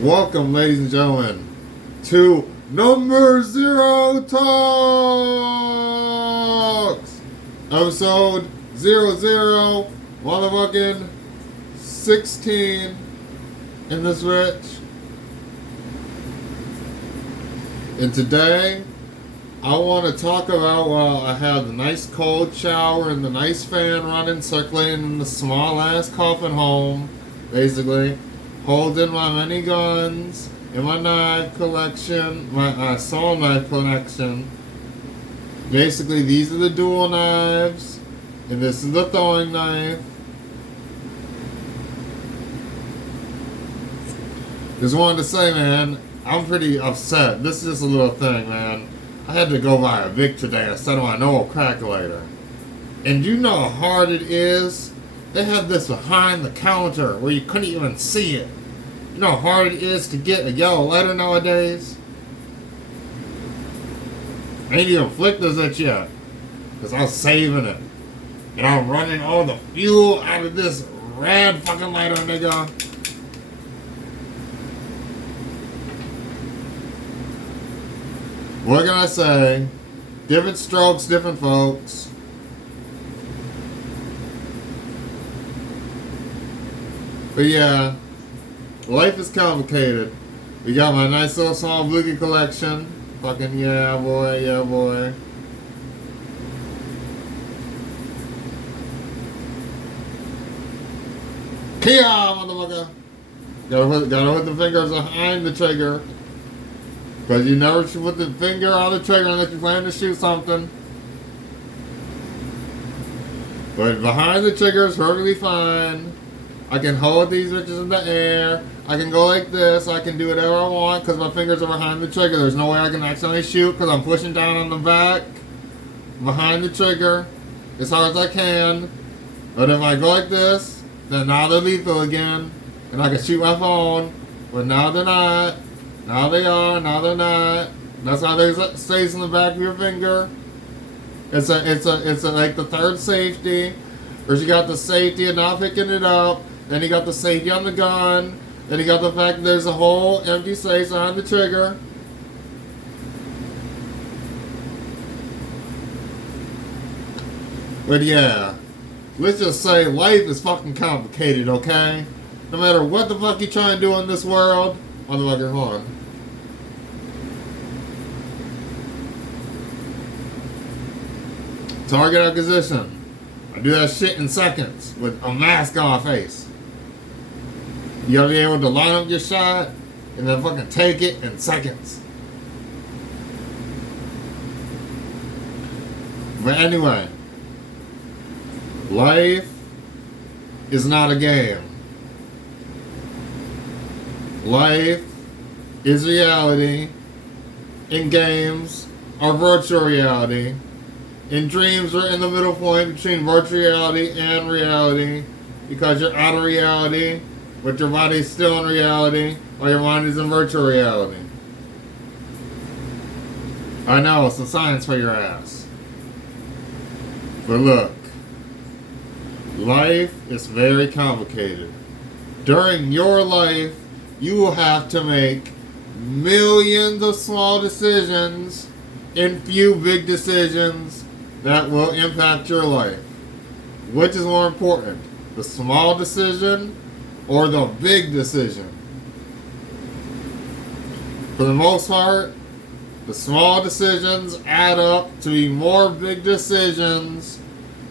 Welcome, ladies and gentlemen, to Number Zero Talks! Episode 00, motherfucking 16 in this bitch. And today, I want to talk about while I have the nice cold shower and the nice fan running, circulating in the small ass coffin home, basically, holding my many guns and my knife collection, my saw knife collection. Basically, these are the dual knives, and this is the throwing knife. Just wanted to say, man, I'm pretty upset. This is just a little thing, man. I had to go buy a Vic today instead of my normal calculator. And you know how hard it is? They have this behind the counter where you couldn't even see it. You know how hard it is to get a yellow letter nowadays? I ain't even flicked this at yet. Because I was saving it. And I'm running all the fuel out of this red fucking lighter, nigga. What can I say? Different strokes, different folks. But yeah, life is complicated. We got my nice little small boogie collection. Fucking yeah, boy, yeah, boy. Kia, motherfucker. Gotta put the fingers behind the trigger. Because you never should put the finger on the trigger unless you plan to shoot something. But behind the trigger is perfectly fine. I can hold these bitches in the air. I can go like this. I can do whatever I want because my fingers are behind the trigger. There's no way I can accidentally shoot because I'm pushing down on the back. Behind the trigger as hard as I can. But if I go like this, then now they're lethal again. And I can shoot my phone. But now they're not. Now they are, now they're not. That's how they stays in the back of your finger. It's like the third safety. First you got the safety of not picking it up. Then you got the safety on the gun. Then you got the fact that there's a whole empty space behind the trigger. But yeah, let's just say life is fucking complicated, okay? No matter what the fuck you try and do in this world, motherfucker, hold on. Target acquisition. I do that shit in seconds with a mask on my face. You gotta be able to line up your shot and then fucking take it in seconds. But anyway, life is not a game. Life is reality, and games are virtual reality. And dreams are in the middle point between virtual reality and reality because you're out of reality, but your body's still in reality, while your mind is in virtual reality. I know, it's the science for your ass. But look, life is very complicated. During your life, you will have to make millions of small decisions and few big decisions that will impact your life. Which is more important, the small decision or the big decision? For the most part, the small decisions add up to be more big decisions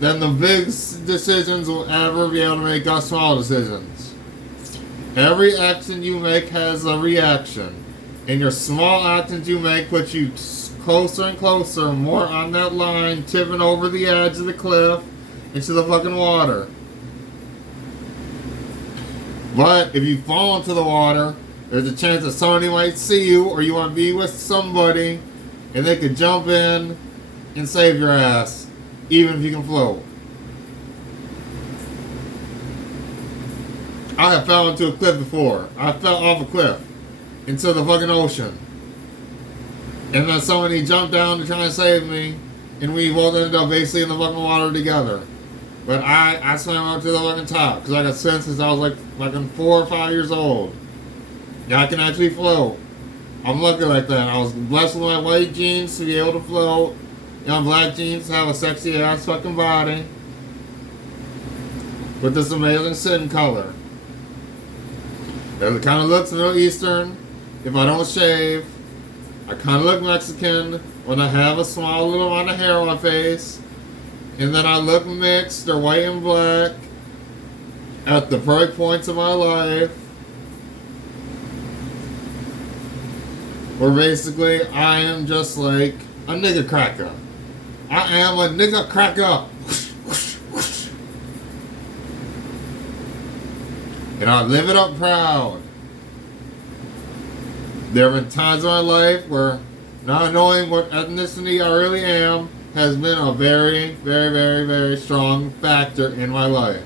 than the big decisions will ever be able to make us small decisions. Every action you make has a reaction, and your small actions you make put you closer and closer, more on that line, tipping over the edge of the cliff into the fucking water. But if you fall into the water, there's a chance that somebody might see you, or you want to be with somebody, and they could jump in and save your ass, even if you can float. I have fell into a cliff before. I fell off a cliff into the fucking ocean. And then somebody jumped down to try and save me, and we both ended up basically in the fucking water together. But I swam up to the fucking top because I got since I was like 4 or 5 years old. Yeah, I can actually float. I'm lucky like that. I was blessed with my white jeans to be able to float. Black jeans have a sexy ass fucking body. With this amazing skin color. It kind of looks Middle Eastern. If I don't shave, I kind of look Mexican when I have a small little amount of hair on my face. And then I look mixed or white and black at the perfect points of my life. Where basically I am just like a nigga cracker. I am a nigga cracker. And I live it up proud. There have been times in my life where not knowing what ethnicity I really am has been a very, very, very, very strong factor in my life.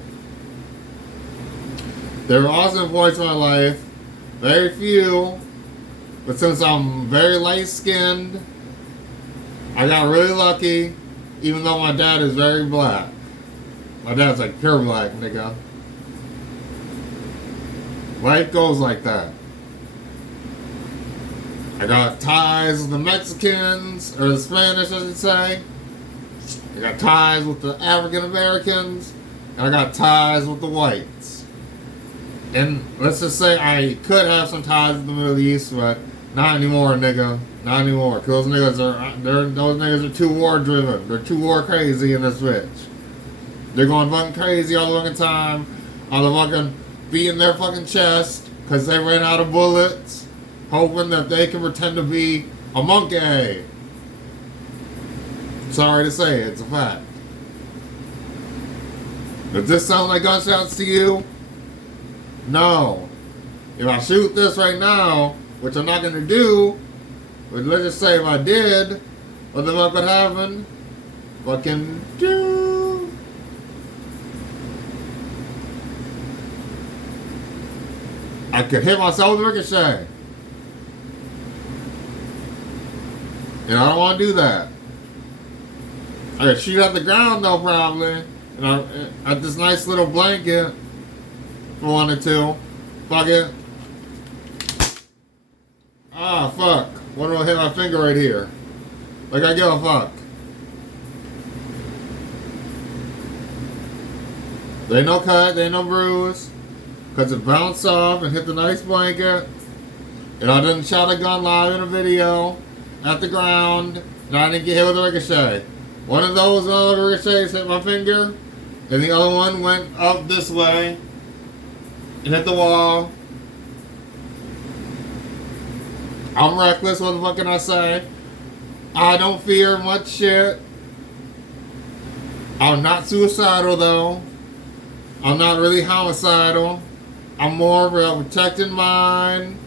There are also points in my life, very few, but since I'm very light-skinned, I got really lucky, even though my dad is very black. My dad's like pure black, nigga. Life goes like that. I got ties with the Mexicans, or the Spanish, I should say. I got ties with the African Americans, and I got ties with the whites. And let's just say I could have some ties with the Middle East, but not anymore, nigga. Not anymore. Cause those niggas are too war driven. They're too war crazy in this bitch. They're going fucking crazy all the fucking time. All the fucking beating their fucking chest because they ran out of bullets, hoping that they can pretend to be a monkey. Sorry to say, it's a fact. Does this sound like gunshots to you? No. If I shoot this right now, which I'm not going to do, but let's just say if I did, what the fuck would happen? Fucking do. I could hit myself with a ricochet. And I don't want to do that. I could shoot at the ground though, probably. And at this nice little blanket, if I wanted to. Fuck it. Ah, fuck. What do I hit my finger right here? Like I give a fuck. There ain't no cut, there ain't no bruise. Because it bounced off and hit the nice blanket. And I didn't shot a gun live in a video at the ground. And I didn't get hit with a ricochet. One of those ricochets hit my finger. And the other one went up this way. And hit the wall. I'm reckless, what the fuck can I say? I don't fear much shit. I'm not suicidal though. I'm not really homicidal. I'm more of a protected mind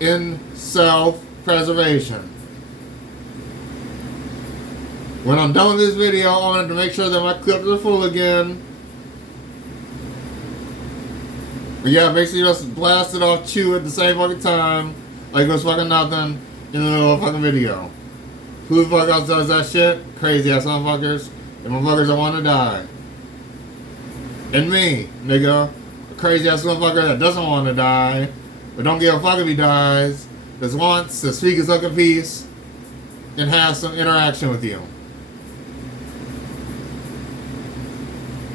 in self-preservation. When I'm done with this video, I wanted to make sure that my clips are full again. But yeah, make sure you just blast it off chew at the same fucking time. Like it was fucking nothing in the middle of a fucking video. Who the fuck else does that shit? Crazy ass motherfuckers. And motherfuckers that want to die. And me, nigga. A crazy ass motherfucker that doesn't want to die. But don't give a fuck if he dies. Just wants to speak his fucking piece. And have some interaction with you.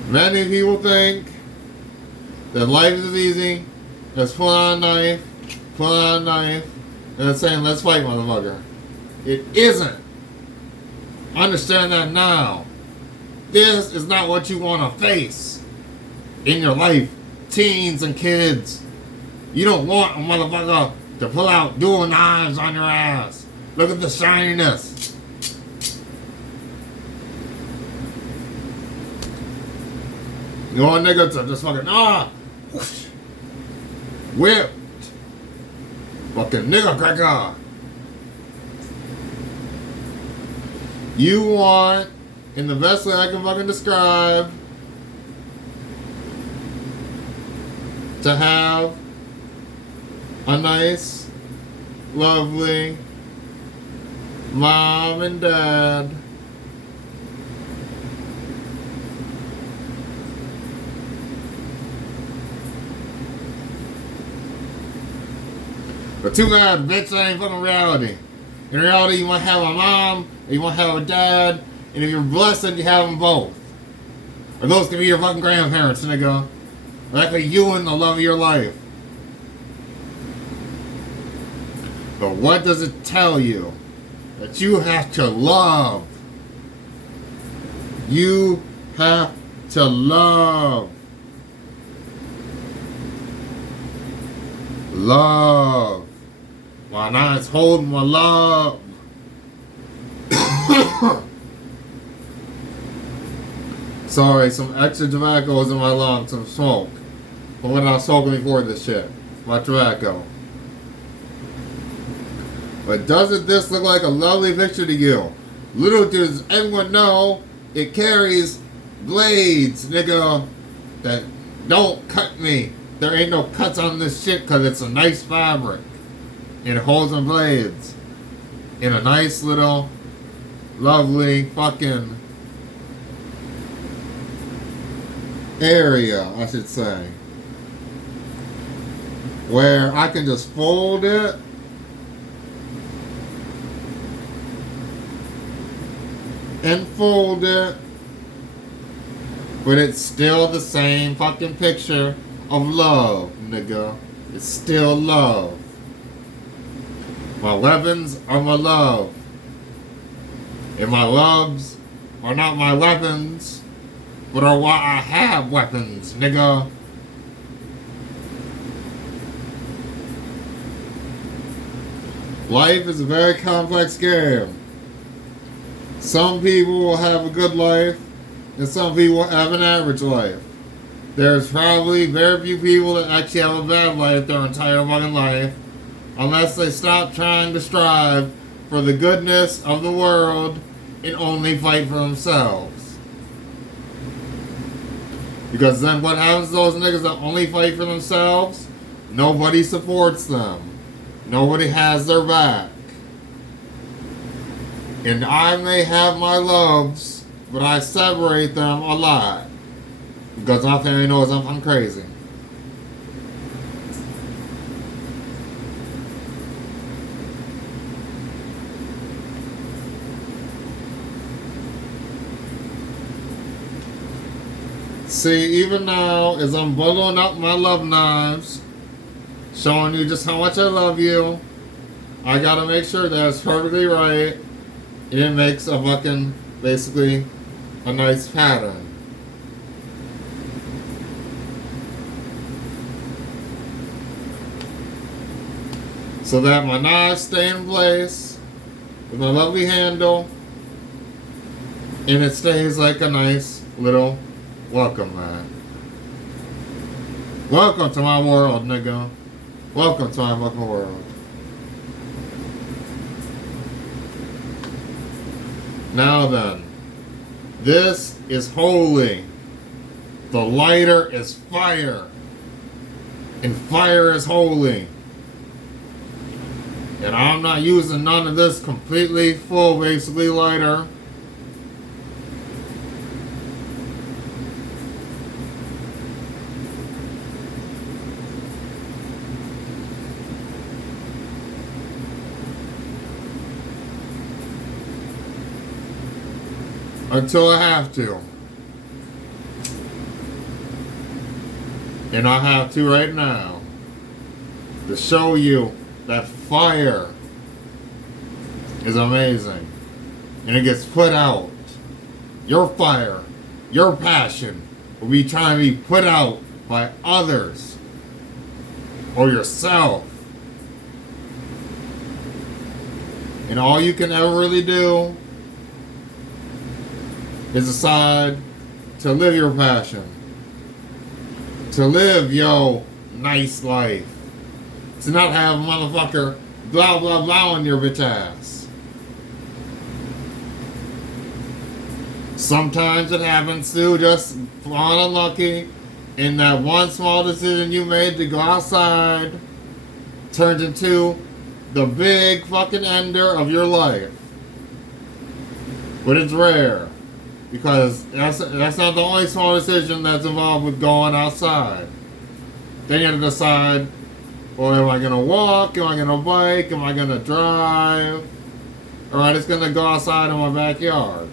Many people think that life is easy. Just pull out a knife. Pull out a knife. And then saying, let's fight, motherfucker. It isn't. Understand that now. This is not what you want to face in your life. Teens and kids. You don't want a motherfucker to pull out dual knives on your ass. Look at the shininess. You want niggas to just fucking, whoosh, whipped. Fucking nigga cracker. You want, in the best way I can fucking describe, to have a nice, lovely mom and dad But too bad, bitch, that ain't fucking reality. In reality, you want to have a mom, or you want to have a dad, and if you're blessed, then you have them both. Or those can be your fucking grandparents, nigga. Or that could be you and the love of your life. But what does it tell you? That you have to love. You have to love. Love. My nice holding my love. Sorry, some extra tobacco is in my lungs, some smoke. But when I was smoking before this shit, my tobacco. But doesn't this look like a lovely picture to you? Little does anyone know, it carries blades, nigga, that don't cut me. There ain't no cuts on this shit because it's a nice fabric. And it holds some blades. In a nice little, lovely fucking area, I should say. Where I can just fold it. And fold it. But it's still the same fucking picture of love, nigga. It's still love. My weapons are my love. And my loves are not my weapons, but are why I have weapons, nigga. Life is a very complex game. Some people will have a good life, and some people will have an average life. There's probably very few people that actually have a bad life their entire fucking life, unless they stop trying to strive for the goodness of the world and only fight for themselves. Because then what happens to those niggas that only fight for themselves? Nobody supports them. Nobody has their back. And I may have my loves, but I separate them a lot. Because my family knows I'm crazy. See, even now, as I'm bundling up my love knives, showing you just how much I love you, I gotta make sure that it's perfectly right. It makes a fucking, basically, a nice pattern. So that my knives stay in place with a lovely handle, and it stays like a nice little welcome mat. Welcome to my world, nigga. Welcome to my fucking world. Now then, this is holy. The lighter is fire. And fire is holy. And I'm not using none of this completely full, basically, lighter. Until I have to. And I have to right now. To show you that fire is amazing. And it gets put out. Your fire, your passion will be trying to be put out by others. Or yourself. And all you can ever really do is decide to live your passion. To live your nice life. To not have a motherfucker blah blah blah on your bitch ass. Sometimes it happens to just fall unlucky and that one small decision you made to go outside turns into the big fucking ender of your life. But it's rare. Because that's not the only small decision that's involved with going outside. Then you have to decide Or am I gonna walk? Am I gonna bike? Am I gonna drive? Or am I just gonna go outside in my backyard?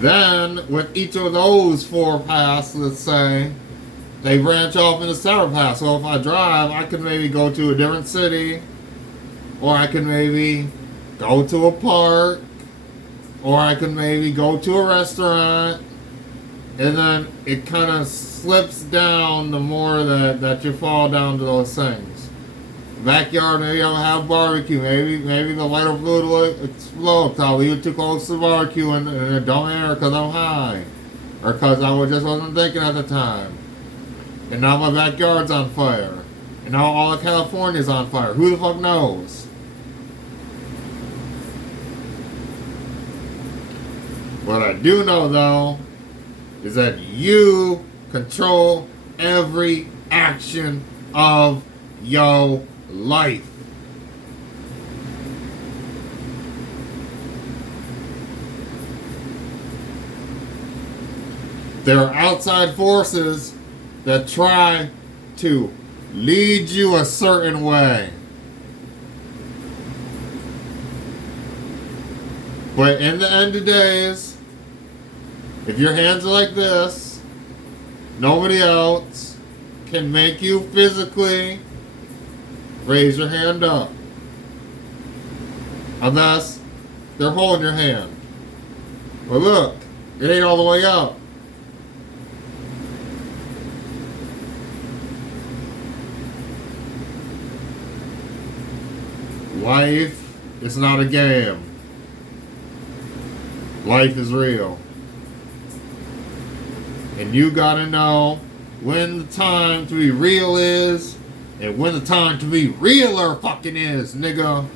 Then, with each of those 4 paths, let's say, they branch off into separate paths. So if I drive, I could maybe go to a different city, or I could maybe go to a park, or I could maybe go to a restaurant, and then it kind of slips down the more that you fall down to those things. Backyard, maybe I'll have barbecue. Maybe the lighter fluid will explode. I'll leave it too close to the barbecue and it don't air because I'm high, or because I wasn't thinking at the time. And now my backyard's on fire. And now all of California's on fire. Who the fuck knows? What I do know though is that you control every action of your life. There are outside forces that try to lead you a certain way. But in the end of days, if your hands are like this, nobody else can make you physically raise your hand up. Unless they're holding your hand. But look, it ain't all the way up. Life is not a game. Life is real. And you gotta know when the time to be real is and when the time to be realer fucking is, nigga.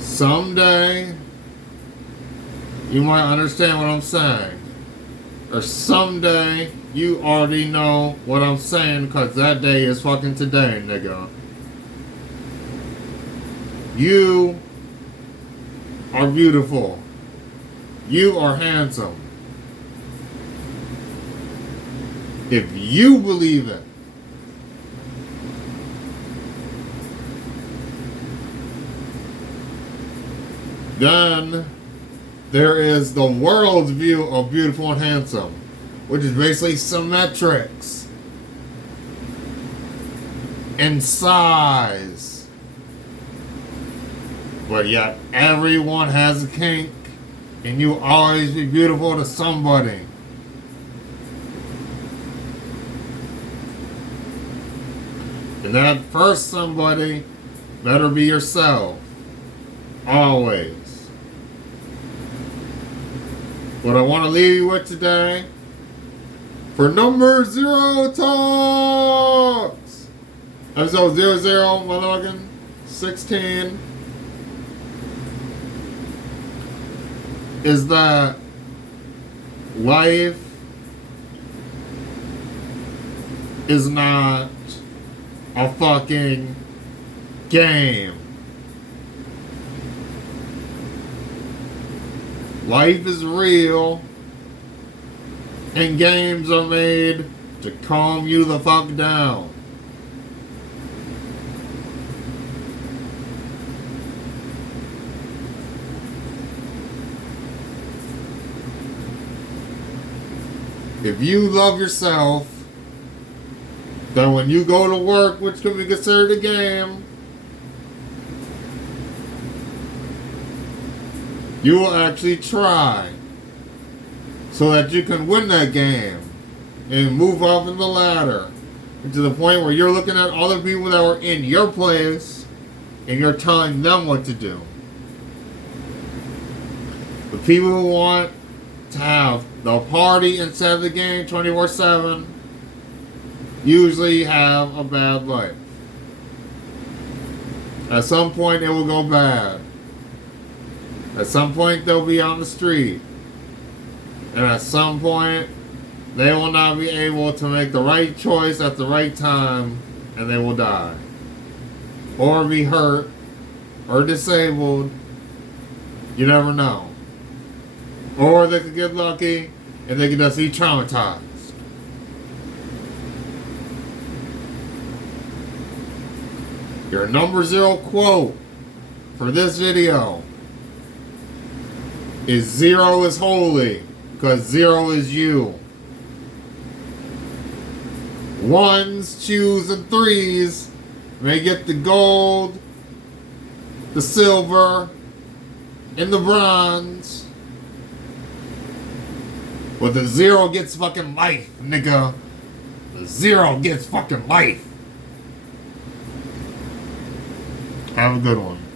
Someday you might understand what I'm saying. Or someday you already know what I'm saying because that day is fucking today, nigga. You are beautiful. You are handsome. If you believe it, then there is the world's view of beautiful and handsome, which is basically symmetrics in size. But yet everyone has a kink, and you always be beautiful to somebody. And that first somebody better be yourself. Always. What I want to leave you with today, for number 0 talks, episode 00, motherfucking 16, is that life is not a fucking game. Life is real, and games are made to calm you the fuck down. If you love yourself, then when you go to work, which can be considered a game, you will actually try so that you can win that game and move up in the ladder to the point where you're looking at other people that were in your place and you're telling them what to do. The people who want to have the party instead of the game 24/7 usually have a bad life. At some point it will go bad. At some point they'll be on the street. And at some point they will not be able to make the right choice at the right time and they will die. Or be hurt or disabled. You never know. Or they could get lucky and they could just be traumatized. Your number 0 quote for this video is 0 is holy, because 0 is you. 1s, 2s, and 3s may get the gold, the silver, and the bronze. But the 0 gets fucking life, nigga. The 0 gets fucking life. Have a good one.